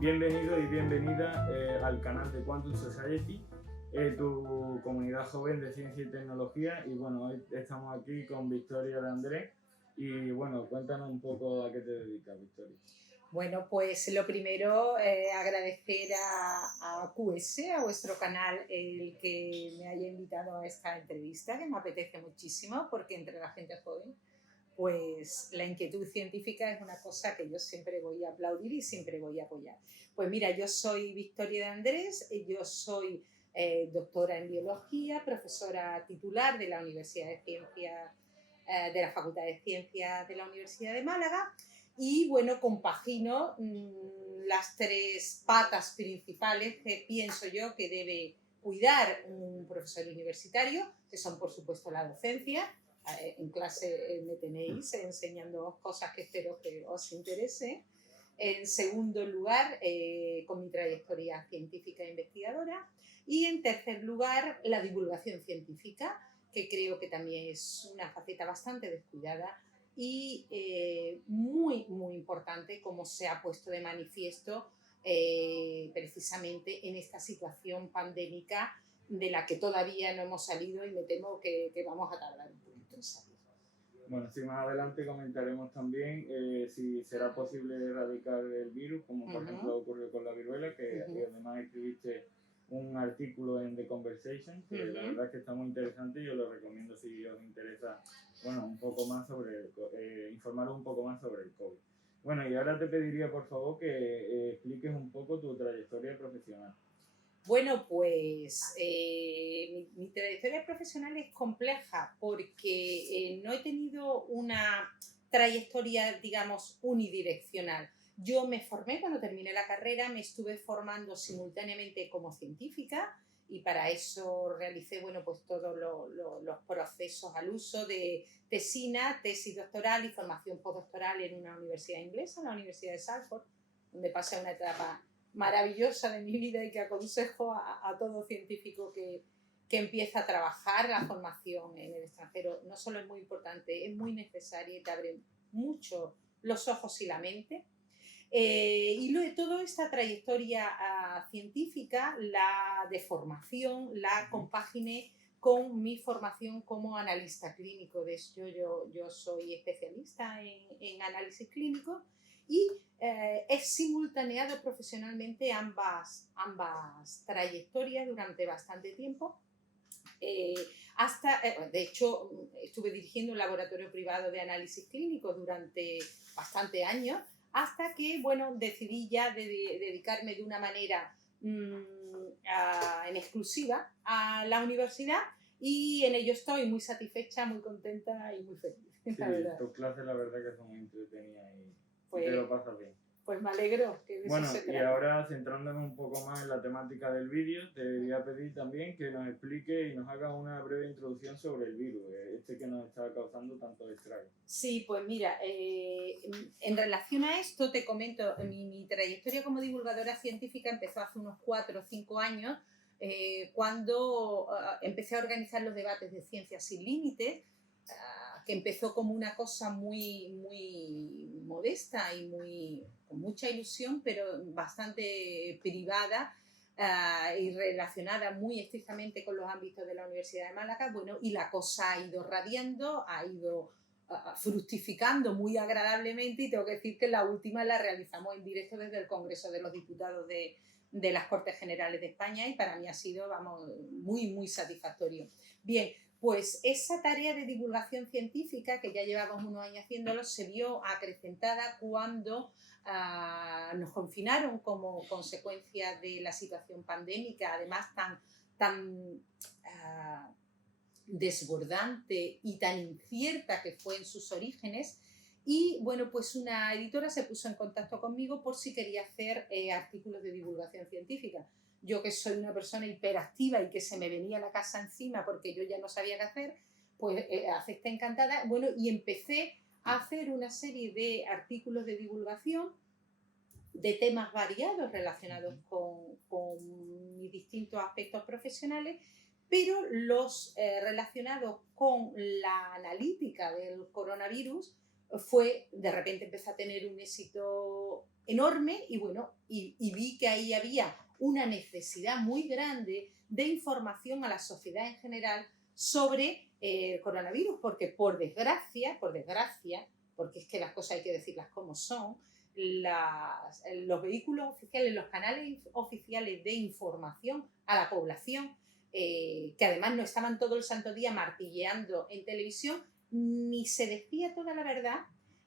Bienvenido y bienvenida al canal de Quantum Society, tu comunidad joven de ciencia y tecnología. Y bueno, hoy estamos aquí con Victoria de Andrés. Y bueno, cuéntanos un poco a qué te dedicas, Victoria. Bueno, pues lo primero, agradecer a QS, a vuestro canal, el que me haya invitado a esta entrevista, que me apetece muchísimo, porque entre la gente joven, pues la inquietud científica es una cosa que yo siempre voy a aplaudir y siempre voy a apoyar. Pues mira, yo soy Victoria de Andrés, yo soy doctora en biología, profesora titular de la Universidad de Ciencias, de la Facultad de Ciencias de la Universidad de Málaga. Y bueno, compagino las tres patas principales que pienso yo que debe cuidar un profesor universitario, que son por supuesto la docencia. En clase me tenéis enseñando cosas que espero que os interese. En segundo lugar, con mi trayectoria científica e investigadora. Y en tercer lugar, la divulgación científica, que creo que también es una faceta bastante descuidada y muy, muy importante, como se ha puesto de manifiesto precisamente en esta situación pandémica de la que todavía no hemos salido y me temo que vamos a tardar un poquito en salir. Bueno, sí, más adelante comentaremos también si será posible erradicar el virus, como por ejemplo ocurrió con la viruela, que además escribiste un artículo en The Conversation, que la verdad es que está muy interesante y yo lo recomiendo si os interesa, bueno, un poco más sobre informaros un poco más sobre el COVID. Bueno, y ahora te pediría por favor que expliques un poco tu trayectoria profesional. Bueno, pues mi trayectoria profesional es compleja porque no he tenido una trayectoria, digamos, unidireccional. Yo me formé cuando terminé la carrera, me estuve formando simultáneamente como científica y para eso realicé, bueno, pues todos los procesos al uso de tesina, tesis doctoral y formación postdoctoral en una universidad inglesa, la Universidad de Salford, donde pasé una etapa maravillosa de mi vida y que aconsejo a todo científico que empieza a trabajar la formación en el extranjero. No solo es muy importante, es muy necesaria y te abre mucho los ojos y la mente. Y luego de toda esta trayectoria científica, la de formación, la compaginé con mi formación como analista clínico. De hecho, yo soy especialista en análisis clínico y he simultaneado profesionalmente ambas trayectorias durante bastante tiempo. De hecho, estuve dirigiendo un laboratorio privado de análisis clínico durante bastantes años, hasta que, bueno, decidí ya dedicarme de una manera en exclusiva a la universidad y en ello estoy muy satisfecha, muy contenta y muy feliz. Sí, tus clases la verdad que son muy entretenidas y pues, te lo pasas bien. Pues me alegro que de bueno, eso se trata. Y ahora centrándonos un poco más en la temática del vídeo, te voy a pedir también que nos explique y nos haga una breve introducción sobre el virus, que nos está causando tanto estrago. Sí, pues mira, en relación a esto te comento, mi trayectoria como divulgadora científica empezó hace unos 4 o 5 años, cuando empecé a organizar los debates de Ciencias sin Límites, que empezó como una cosa muy, muy modesta y con mucha ilusión, pero bastante privada y relacionada muy estrictamente con los ámbitos de la Universidad de Málaga. Bueno, y la cosa ha ido radiando, ha ido fructificando muy agradablemente y tengo que decir que la última la realizamos en directo desde el Congreso de los Diputados de las Cortes Generales de España y para mí ha sido, vamos, muy, muy satisfactorio. Bien, pues esa tarea de divulgación científica, que ya llevamos unos años haciéndolo, se vio acrecentada cuando nos confinaron como consecuencia de la situación pandémica, además tan desbordante y tan incierta que fue en sus orígenes. Y bueno, pues una editora se puso en contacto conmigo por si quería hacer artículos de divulgación científica. Yo, que soy una persona hiperactiva y que se me venía la casa encima porque yo ya no sabía qué hacer, pues acepté encantada. Bueno, y empecé a hacer una serie de artículos de divulgación de temas variados relacionados con mis distintos aspectos profesionales, pero los relacionados con la analítica del coronavirus de repente empezó a tener un éxito enorme y bueno, y vi que ahí había una necesidad muy grande de información a la sociedad en general sobre el coronavirus, porque por desgracia, porque es que las cosas hay que decirlas como son, los vehículos oficiales, los canales oficiales de información a la población, que además no estaban todo el santo día martilleando en televisión, ni se decía toda la verdad,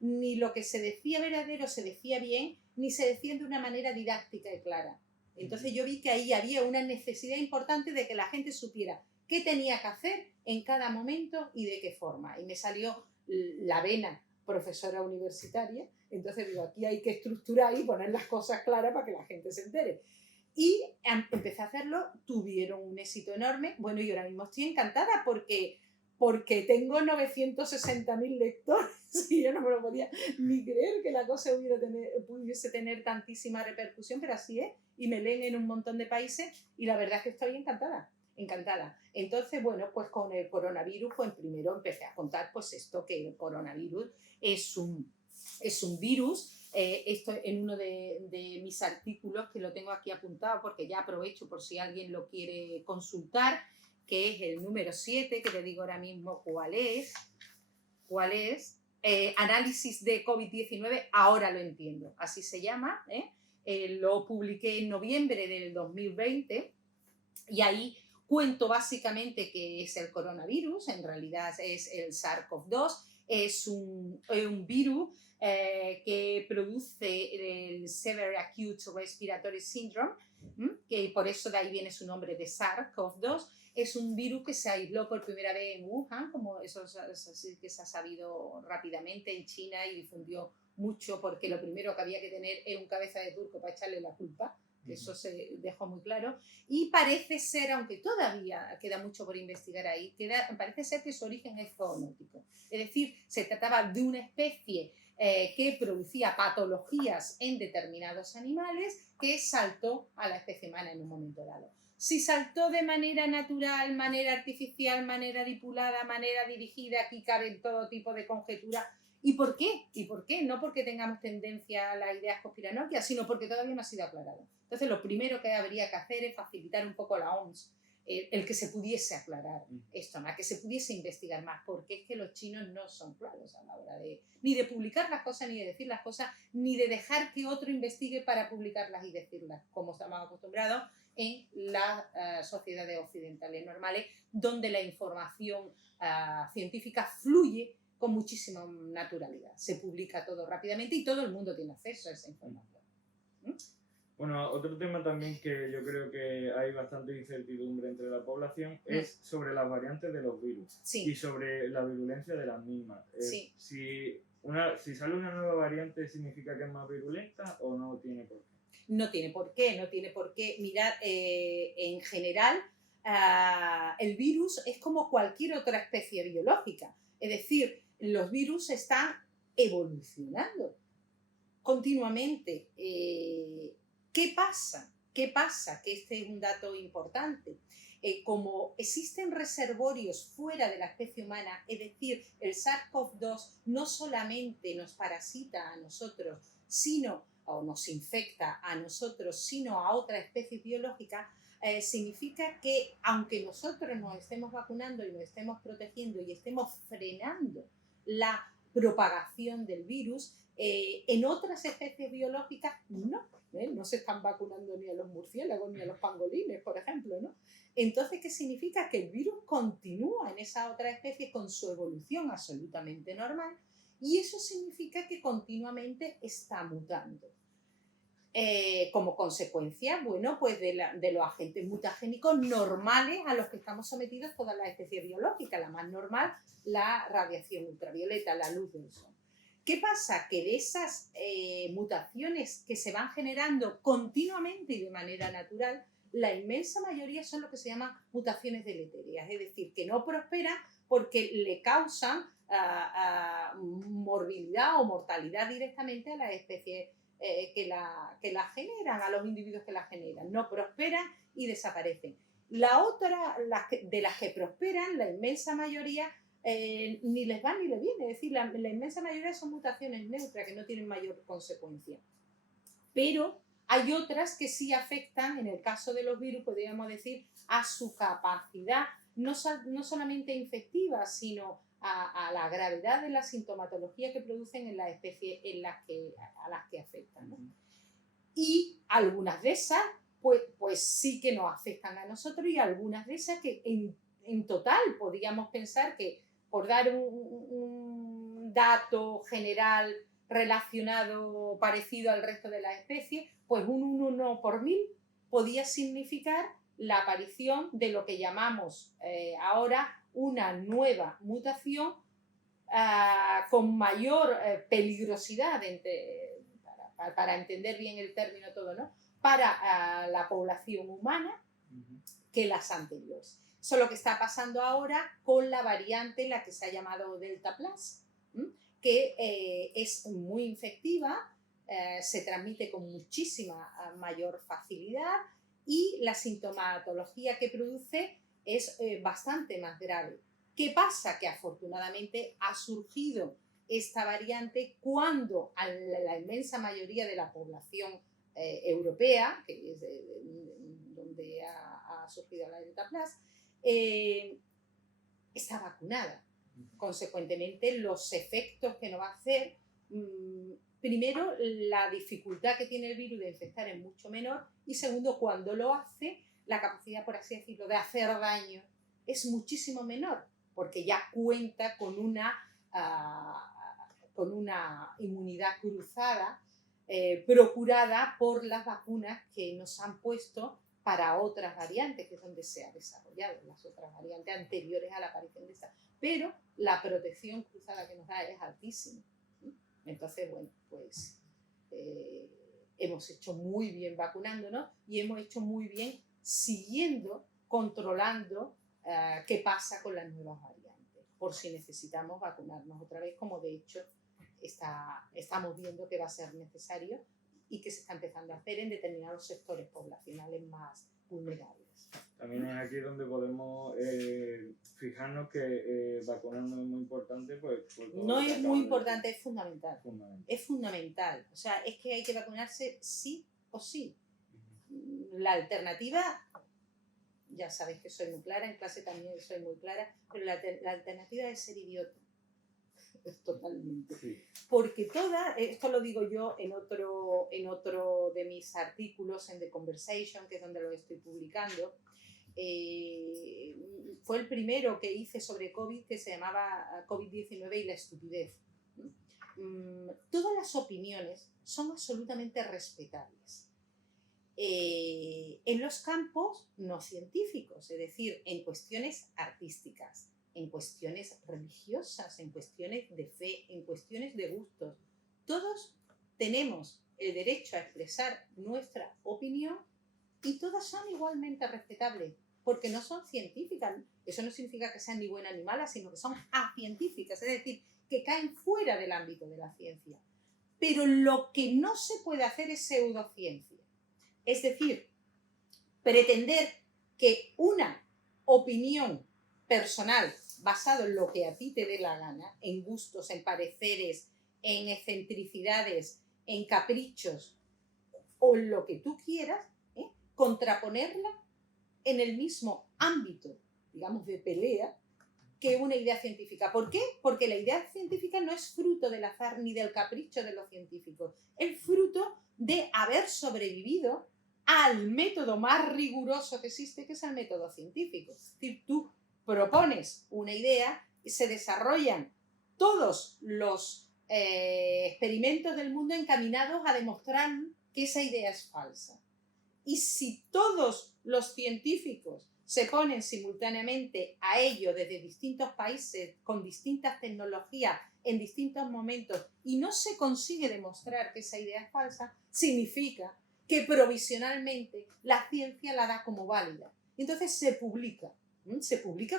ni lo que se decía verdadero se decía bien, ni se decía de una manera didáctica y clara. Entonces yo vi que ahí había una necesidad importante de que la gente supiera qué tenía que hacer en cada momento y de qué forma. Y me salió la vena profesora universitaria, entonces digo, aquí hay que estructurar y poner las cosas claras para que la gente se entere. Y empecé a hacerlo, tuvieron un éxito enorme. Bueno, y ahora mismo estoy encantada porque tengo 960.000 lectores y yo no me lo podía ni creer que la cosa pudiese tener tantísima repercusión, pero así es, y me leen en un montón de países y la verdad es que estoy encantada. Entonces, bueno, pues con el coronavirus, pues primero empecé a contar pues esto, que el coronavirus es un virus. Esto en uno de mis artículos, que lo tengo aquí apuntado porque ya aprovecho por si alguien lo quiere consultar, que es el número 7, que te digo ahora mismo cuál es. Análisis de COVID-19, ahora lo entiendo, así se llama. Lo publiqué en noviembre del 2020 y ahí cuento básicamente qué es el coronavirus. En realidad es el SARS-CoV-2, es un virus que produce el Severe Acute Respiratory Syndrome, que por eso de ahí viene su nombre de SARS-CoV-2. Es un virus que se aisló por primera vez en Wuhan, como eso sí que se ha sabido rápidamente en China y difundió mucho, porque lo primero que había que tener es un cabeza de turco para echarle la culpa. Eso se dejó muy claro. Y parece ser, aunque todavía queda mucho por investigar ahí, parece ser que su origen es zoonótico. Es decir, se trataba de una especie que producía patologías en determinados animales que saltó a la especie humana en un momento dado. Si saltó de manera natural, manera artificial, manera manipulada, manera dirigida, aquí caben todo tipo de conjeturas. ¿Y por qué? No porque tengamos tendencia a las ideas conspiranoicas, sino porque todavía no ha sido aclarado. Entonces, lo primero que habría que hacer es facilitar un poco la OMS, el que se pudiese aclarar esto más, que se pudiese investigar más, porque es que los chinos no son claros a la hora ni de publicar las cosas, ni de decir las cosas, ni de dejar que otro investigue para publicarlas y decirlas, como estamos acostumbrados en las sociedades occidentales normales, donde la información científica fluye con muchísima naturalidad. Se publica todo rápidamente y todo el mundo tiene acceso a esa información. Bueno, otro tema también que yo creo que hay bastante incertidumbre entre la población es sobre las variantes de los virus y sobre la virulencia de las mismas. Si sale una nueva variante, ¿significa que es más virulenta o no tiene por qué? No tiene por qué. Mirad, en general, el virus es como cualquier otra especie biológica. Es decir, los virus están evolucionando continuamente. ¿Qué pasa? Que este es un dato importante. Como existen reservorios fuera de la especie humana, es decir, el SARS-CoV-2 no solamente nos parasita a nosotros, o nos infecta a nosotros, sino a otra especie biológica, significa que aunque nosotros nos estemos vacunando y nos estemos protegiendo y estemos frenando la propagación del virus, en otras especies biológicas no se están vacunando ni a los murciélagos ni a los pangolines, por ejemplo, ¿no? Entonces, ¿qué significa? Que el virus continúa en esa otra especie con su evolución absolutamente normal, y eso significa que continuamente está mutando. Como consecuencia, pues de los agentes mutagénicos normales a los que estamos sometidos todas las especies biológicas. La más normal, la radiación ultravioleta, la luz del sol. ¿Qué pasa? Que de esas mutaciones que se van generando continuamente y de manera natural, la inmensa mayoría son lo que se llaman mutaciones deleterias, es decir, que no prosperan porque le causan morbilidad o mortalidad directamente a las especies que la generan, a los individuos que la generan. No prosperan y desaparecen. La otra, de las que prosperan, la inmensa mayoría, ni les va ni les viene. Es decir, la inmensa mayoría son mutaciones neutras que no tienen mayor consecuencia. Pero hay otras que sí afectan, en el caso de los virus, podríamos decir, a su capacidad, no solamente infectiva, sino a la gravedad de la sintomatología que producen en las especies a las que afectan, ¿no? Y algunas de esas, pues sí que nos afectan a nosotros, y algunas de esas que en total podríamos pensar que, por dar un dato general relacionado, parecido al resto de las especies, pues un 1 por 1000 podía significar la aparición de lo que llamamos ahora una nueva mutación con mayor peligrosidad, para entender bien el término todo, ¿no? Para la población humana que las anteriores. Eso es lo que está pasando ahora con la variante, la que se ha llamado Delta Plus, que es muy infectiva, se transmite con muchísima mayor facilidad y la sintomatología que produce es bastante más grave. ¿Qué pasa? Que afortunadamente ha surgido esta variante cuando a la inmensa mayoría de la población europea, que es donde ha surgido la Delta Plus, está vacunada. Consecuentemente, los efectos que nos va a hacer, primero, la dificultad que tiene el virus de infectar es mucho menor, y segundo, cuando lo hace, la capacidad, por así decirlo, de hacer daño es muchísimo menor, porque ya cuenta con una inmunidad cruzada procurada por las vacunas que nos han puesto para otras variantes, que es donde se ha desarrollado, las otras variantes anteriores a la aparición de esta. Pero la protección cruzada que nos da es altísima. Entonces, bueno, pues hemos hecho muy bien vacunándonos y hemos hecho muy bien siguiendo, controlando qué pasa con las nuevas variantes, por si necesitamos vacunarnos otra vez, como de hecho estamos viendo que va a ser necesario y que se está empezando a hacer en determinados sectores poblacionales más vulnerables. También es aquí donde podemos fijarnos que vacunarnos es muy importante. Pues, no es muy importante, es fundamental. Es fundamental. O sea, es que hay que vacunarse sí o sí. La alternativa, ya sabéis que soy muy clara, en clase también soy muy clara, pero la alternativa es ser idiota. Totalmente. Sí. Porque esto lo digo yo en otro de mis artículos en The Conversation, que es donde lo estoy publicando, fue el primero que hice sobre COVID, que se llamaba COVID-19 y la estupidez. Todas las opiniones son absolutamente respetables. En los campos no científicos, es decir, en cuestiones artísticas, en cuestiones religiosas, en cuestiones de fe, en cuestiones de gustos. Todos tenemos el derecho a expresar nuestra opinión y todas son igualmente respetables, porque no son científicas. Eso no significa que sean ni buenas ni malas, sino que son acientíficas, es decir, que caen fuera del ámbito de la ciencia. Pero lo que no se puede hacer es pseudociencia. Es decir, pretender que una opinión personal, basado en lo que a ti te dé la gana, en gustos, en pareceres, en excentricidades, en caprichos o en lo que tú quieras, contraponerla en el mismo ámbito, digamos, de pelea que una idea científica. ¿Por qué? Porque la idea científica no es fruto del azar ni del capricho de los científicos, es fruto de haber sobrevivido al método más riguroso que existe, que es el método científico. Es decir, tú propones una idea y se desarrollan todos los experimentos del mundo encaminados a demostrar que esa idea es falsa. Y si todos los científicos se ponen simultáneamente a ello desde distintos países, con distintas tecnologías, en distintos momentos, y no se consigue demostrar que esa idea es falsa, significa que provisionalmente la ciencia la da como válida. Entonces se publica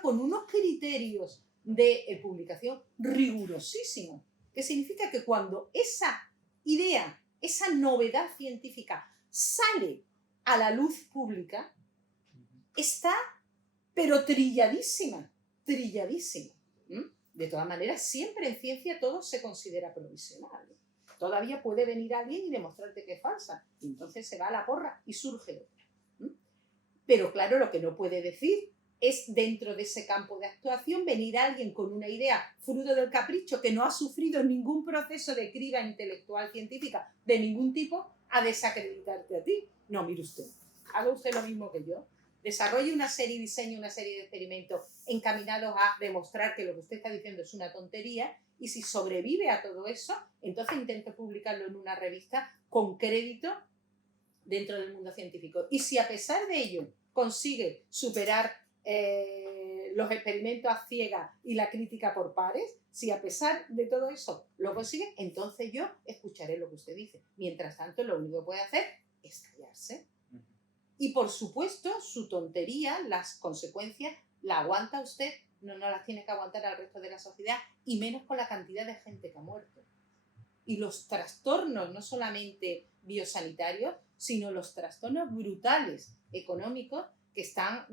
con unos criterios de publicación rigurosísimos, que significa que cuando esa idea, esa novedad científica sale a la luz pública, está pero trilladísima. De todas maneras, siempre en ciencia todo se considera provisional. Todavía puede venir alguien y demostrarte que es falsa. Y entonces se va a la porra y surge otra. Pero claro, lo que no puede decir es, dentro de ese campo de actuación, venir alguien con una idea fruto del capricho que no ha sufrido ningún proceso de criba intelectual científica de ningún tipo, a desacreditarte a ti. No, mire usted, haga usted lo mismo que yo. Desarrolle una serie, diseñe una serie de experimentos encaminados a demostrar que lo que usted está diciendo es una tontería, y si sobrevive a todo eso, entonces intente publicarlo en una revista con crédito dentro del mundo científico. Y si a pesar de ello consigue superar los experimentos a ciegas y la crítica por pares, si a pesar de todo eso lo consigue, entonces yo escucharé lo que usted dice. Mientras tanto, lo único que puede hacer es callarse. Y por supuesto, su tontería, las consecuencias, la aguanta usted, no las tiene que aguantar al resto de la sociedad, y menos con la cantidad de gente que ha muerto. Y los trastornos, no solamente biosanitarios, sino los trastornos brutales económicos que está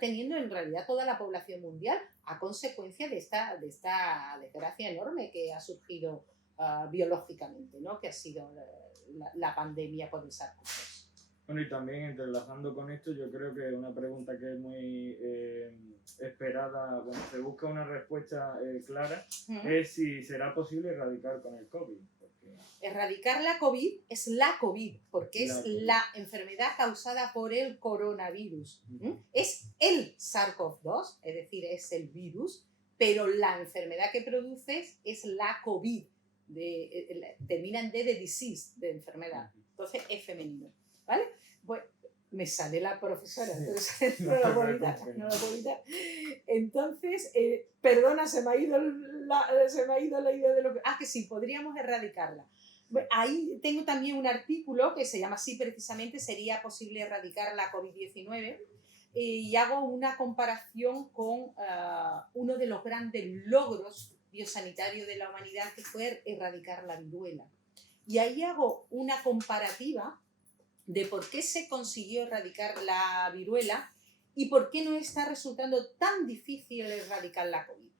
teniendo en realidad toda la población mundial a consecuencia de esta desgracia enorme que ha surgido biológicamente, ¿no? Que ha sido la pandemia por el SARS-CoV-2. Bueno, y también entrelazando con esto, yo creo que una pregunta que es muy esperada, bueno, se busca una respuesta clara, es si será posible erradicar con el COVID. Erradicar la COVID es la COVID, porque es la enfermedad causada por el coronavirus. Es el SARS-CoV-2, es decir, es el virus, pero la enfermedad que produces es la COVID. Termina en D de disease, de enfermedad. Entonces es femenino. ¿Vale? Pues me sale la profesora, entonces no lo puedo evitar. Entonces, perdona, se me ha ido la idea de lo que... que sí, podríamos erradicarla. Ahí tengo también un artículo que se llama así precisamente, sería posible erradicar la COVID-19, y hago una comparación con uno de los grandes logros biosanitarios de la humanidad, que fue erradicar la viruela. Y ahí hago una comparativa de por qué se consiguió erradicar la viruela y por qué no está resultando tan difícil erradicar la COVID.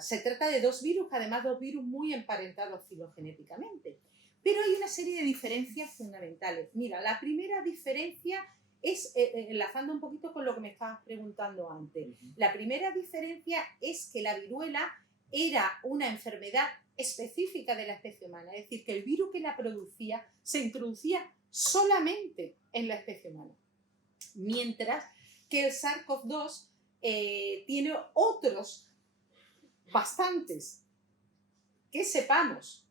Se trata de dos virus, además dos virus muy emparentados filogenéticamente, pero hay una serie de diferencias fundamentales. Mira, la primera diferencia es, enlazando un poquito con lo que me estabas preguntando antes, la primera diferencia es que la viruela era una enfermedad específica de la especie humana, es decir, que el virus que la producía se introducía solamente en la especie humana, mientras que el SARS-CoV-2 tiene otros bastantes, que sepamos,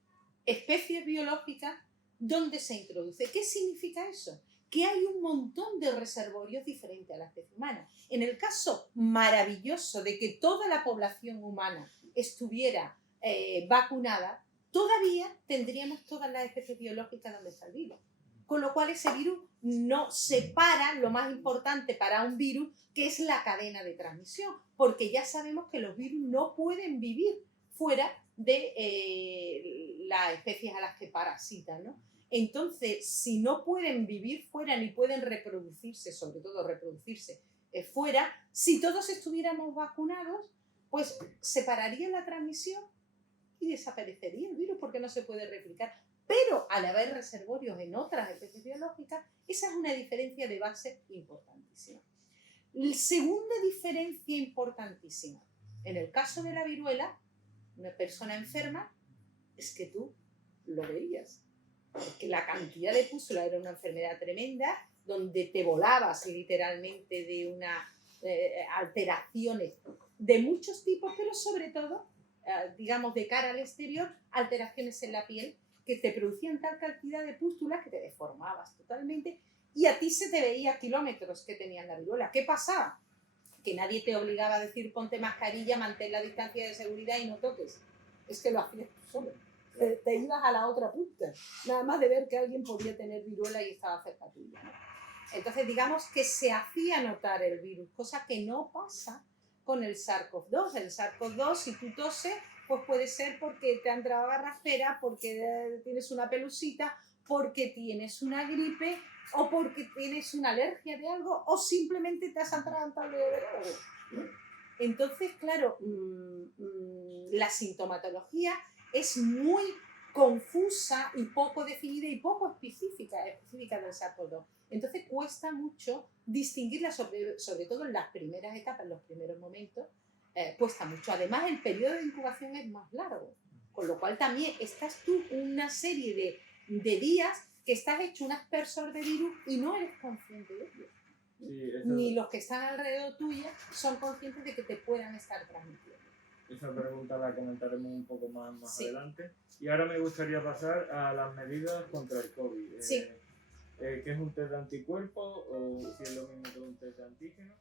especies biológicas donde se introduce. ¿Qué significa eso? Que hay un montón de reservorios diferentes a la especie humana. En el caso maravilloso de que toda la población humana estuviera vacunada, todavía tendríamos todas las especies biológicas donde está el virus. Con lo cual ese virus no separa lo más importante para un virus, que es la cadena de transmisión, porque ya sabemos que los virus no pueden vivir fuera de las especies a las que parasitan, ¿no? Entonces, si no pueden vivir fuera ni pueden reproducirse, sobre todo reproducirse fuera, si todos estuviéramos vacunados, pues separaría la transmisión y desaparecería el virus porque no se puede replicar. Pero al haber reservorios en otras especies biológicas, esa es una diferencia de base importantísima. La segunda diferencia importantísima, en el caso de la viruela, una persona enferma, es que tú lo veías. Porque la cantidad de pústulas era una enfermedad tremenda, donde te volabas literalmente de unas alteraciones de muchos tipos, pero sobre todo, digamos, de cara al exterior, alteraciones en la piel que te producían tal cantidad de pústulas que te deformabas totalmente y a ti se te veía a kilómetros que tenían la viruela. ¿Qué pasaba? Que nadie te obligaba a decir ponte mascarilla, mantén la distancia de seguridad y no toques. Es que lo hacías tú solo. Te ibas a la otra punta, nada más de ver que alguien podía tener viruela y estaba cerca tuya, ¿no? Entonces, digamos que se hacía notar el virus, cosa que no pasa con el SARS-CoV-2. El SARS-CoV-2, si tú toses, pues puede ser porque te ha entrado garrafera, porque tienes una pelusita, porque tienes una gripe, o porque tienes una alergia de algo, o simplemente te has atragantado de algo. Entonces, claro, la sintomatología es muy confusa y poco definida y poco específica del SARS-CoV-2. Entonces cuesta mucho distinguirla, sobre todo en las primeras etapas, en los primeros momentos, cuesta mucho. Además, el periodo de incubación es más largo, con lo cual también estás tú una serie de días que estás hecho un aspersor de virus y no eres consciente de ello. Sí, ni los que están alrededor tuya son conscientes de que te puedan estar transmitiendo. Esa pregunta la comentaremos un poco más sí. adelante. Y ahora me gustaría pasar a las medidas contra el COVID. Sí. ¿Qué es un test de anticuerpos o si es lo mismo que un test de antígenos?